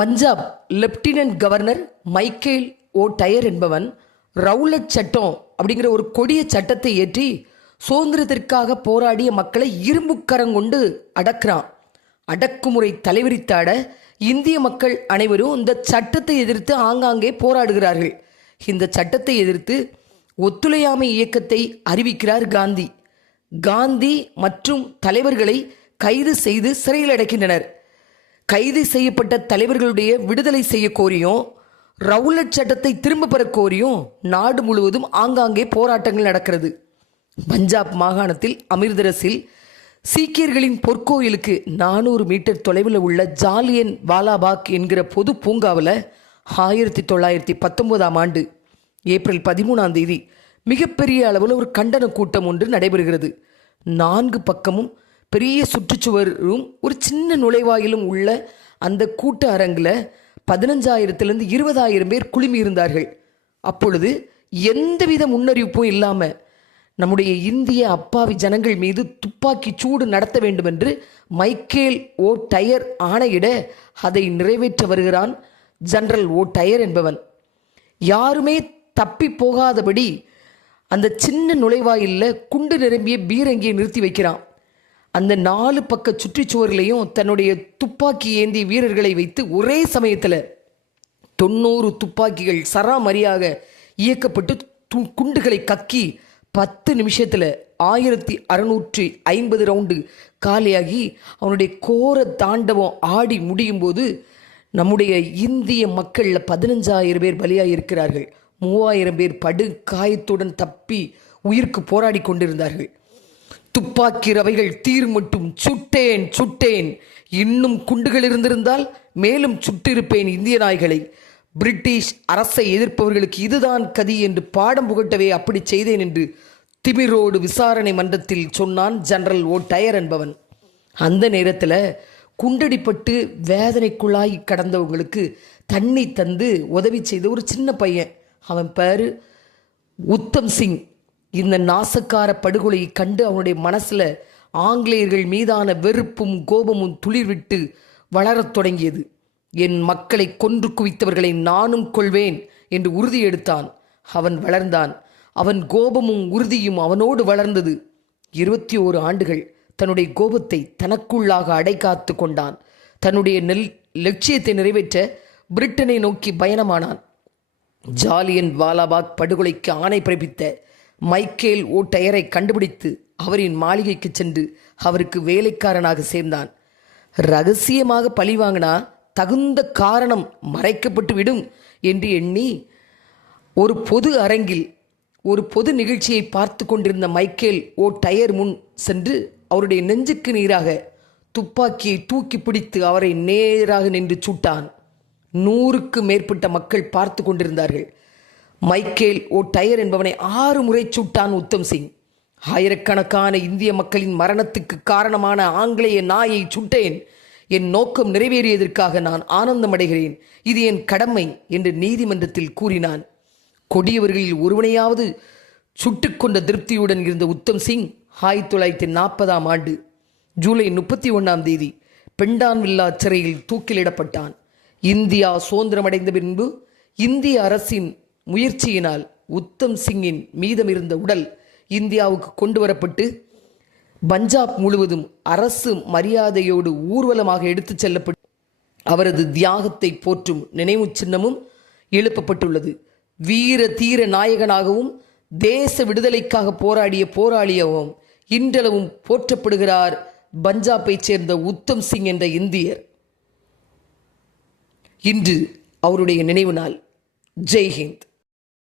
Punjab lieutenant governor Michael ஓ tyre என்பவன் Rowlatt சட்டம் அப்படிங்கிற ஒரு கொடிய சட்டத்தை ஏற்றி சுதந்திரத்திற்காக போராடிய மக்களை இரும்புக்கரங்கொண்டு அடக்குறான். அடக்குமுறை தலைவிரித்தாட இந்திய மக்கள் அனைவரும் இந்த சட்டத்தை எதிர்த்து ஆங்காங்கே போராடுகிறார்கள். இந்த சட்டத்தை எதிர்த்து ஒத்துழையாமை இயக்கத்தை அறிவிக்கிறார் காந்தி. காந்தி மற்றும் தலைவர்களை கைது செய்து சிறையில் அடைக்கின்றனர். கைது செய்யப்பட்ட தலைவர்களுடைய விடுதலை செய்ய கோரியும் ரவுலட் சட்டத்தை திரும்ப பெற கோரியும் நாடு முழுவதும் ஆங்காங்கே போராட்டங்கள் நடக்கிறது. பஞ்சாப் மாகாணத்தில் அமிர்தரஸில் சீக்கியர்களின் பொற்கோயிலுக்கு 400 மீட்டர் தொலைவில் உள்ள ஜாலியன் வாலாபாக் என்கிற பொது பூங்காவில் 1919ஆம் ஆண்டு ஏப்ரல் 13ஆம் மிகப்பெரிய அளவில் ஒரு கண்டன கூட்டம் ஒன்று நடைபெறுகிறது. 4 பக்கமும் பெரிய சுற்றுச்சுவரும் ஒரு சின்ன நுழைவாயிலும் உள்ள அந்த கூட்ட அரங்கில் 15,000 to 20,000 பேர் குழுமி இருந்தார்கள். அப்பொழுது எந்தவித முன்னறிவிப்பும் இல்லாமல் நம்முடைய இந்திய அப்பாவி ஜனங்கள் மீது துப்பாக்கி சூடு நடத்த வேண்டும் என்று மைக்கேல் ஓ டயர் ஆணையிட அதை நிறைவேற்ற வருகிறான் ஜெனரல் ஓ டயர் என்பவன். யாருமே தப்பி போகாதபடி அந்த சின்ன நுழைவாயிலில் குண்டு நிரம்பிய பீரங்கியை நிறுத்தி வைக்கிறான். அந்த 4 பக்க சுற்றுச்சுவர்களையும் தன்னுடைய துப்பாக்கி ஏந்திய வீரர்களை வைத்து ஒரே சமயத்தில் 90 துப்பாக்கிகள் சராமரியாக இயக்கப்பட்டு குண்டுகளை கக்கி 10 நிமிஷத்தில் 1650 ரவுண்டு காலியாகி அவனுடைய கோர தாண்டவம் ஆடி முடியும் போது நம்முடைய இந்திய மக்களில் 15,000 பேர் பலியாக இருக்கிறார்கள். 3,000 பேர் படு காயத்துடன் தப்பி உயிருக்கு போராடி கொண்டிருந்தார்கள். துப்பாக்கி ரவைகள் தீர் மட்டும் சுட்டேன் சுட்டேன், இன்னும் குண்டுகள் இருந்திருந்தால் மேலும் சுட்டிருப்பேன் இந்திய நாய்களை. பிரிட்டிஷ் அரசை எதிர்ப்பவர்களுக்கு இதுதான் கதி என்று பாடம் புகட்டவே அப்படி செய்தேன் என்று திமிரோடு விசாரணை மன்றத்தில் சொன்னான் ஜெனரல் ஓ டயர் என்பவன். அந்த நேரத்தில் குண்டடிப்பட்டு வேதனைக்குள்ளாகி கடந்தவங்களுக்கு தண்ணி தந்து உதவி செய்த ஒரு சின்ன பையன், அவன் பேர் உத்தம் சிங். இந்த நாசக்கார படுகொலையை கண்டு அவனுடைய மனசில் ஆங்கிலேயர்கள் மீதான வெறுப்பும் கோபமும் துளிர்விட்டு வளரத் தொடங்கியது. என் மக்களை கொன்று குவித்தவர்களை நானும் கொள்வேன் என்று உறுதி எடுத்தான். அவன் வளர்ந்தான். அவன் கோபமும் உறுதியும் அவனோடு வளர்ந்தது. 21 ஆண்டுகள் தன்னுடைய கோபத்தை தனக்குள்ளாக அடைகாத்து கொண்டான். தன்னுடைய லட்சியத்தை நிறைவேற்ற பிரிட்டனை நோக்கி பயணமானான். ஜாலியன் வாலாபாக் படுகொலைக்கு ஆணை பிறப்பித்த மைக்கேல் ஓ டயரை கண்டுபிடித்து அவரின் மாளிகைக்கு சென்று அவருக்கு வேலைக்காரனாக சேர்ந்தான். ரகசியமாக பழி வாங்கினா தகுந்த காரணம் மறைக்கப்பட்டு விடும் என்று எண்ணி ஒரு பொது அரங்கில் ஒரு பொது நிகழ்ச்சியை பார்த்து கொண்டிருந்த மைக்கேல் ஓ டயர் முன் சென்று அவருடைய நெஞ்சுக்கு நீராக துப்பாக்கியை தூக்கி பிடித்து அவரை நேராக நின்று சுட்டான். 100க்கு மேற்பட்ட மக்கள் பார்த்து கொண்டிருந்தார்கள். மைக்கேல் ஓ டயர் என்பவனை 6 முறை சுட்டான் உத்தம் சிங். ஆயிரக்கணக்கான இந்திய மக்களின் மரணத்துக்கு காரணமான ஆங்கிலேய நாயை சுட்டேன். என் நோக்கம் நிறைவேறியதற்காக நான் ஆனந்தம் அடைகிறேன். இது என் கடமை என்று நீதிமன்றத்தில் கூறினான். கொடியவர்களில் ஒருவனையாவது சுட்டுக்கொண்ட திருப்தியுடன் இருந்த உத்தம் சிங் 1940ஆம் ஆண்டு ஜூலை 31ஆம் பெண்டான்வில்லா சிறையில் தூக்கிலிடப்பட்டான். இந்தியா சுதந்திரமடைந்த பின்பு இந்திய அரசின் முயற்சியினால் உத்தம் சிங்கின் மீதமிருந்த உடல் இந்தியாவுக்கு கொண்டு வரப்பட்டு பஞ்சாப் முழுவதும் அரசு மரியாதையோடு ஊர்வலமாக எடுத்துச் செல்லப்பட்டு அவரது தியாகத்தை போற்றும் நினைவு சின்னமும் எழுப்பப்பட்டுள்ளது. வீர தீர நாயகனாகவும் தேச விடுதலைக்காக போராடிய போராளியாகவும் இன்றளவும் போற்றப்படுகிறார் பஞ்சாபை சேர்ந்த உத்தம் சிங் என்ற இந்தியர். இன்று அவருடைய நினைவு நாள். ஜெய் ஹிந்த்.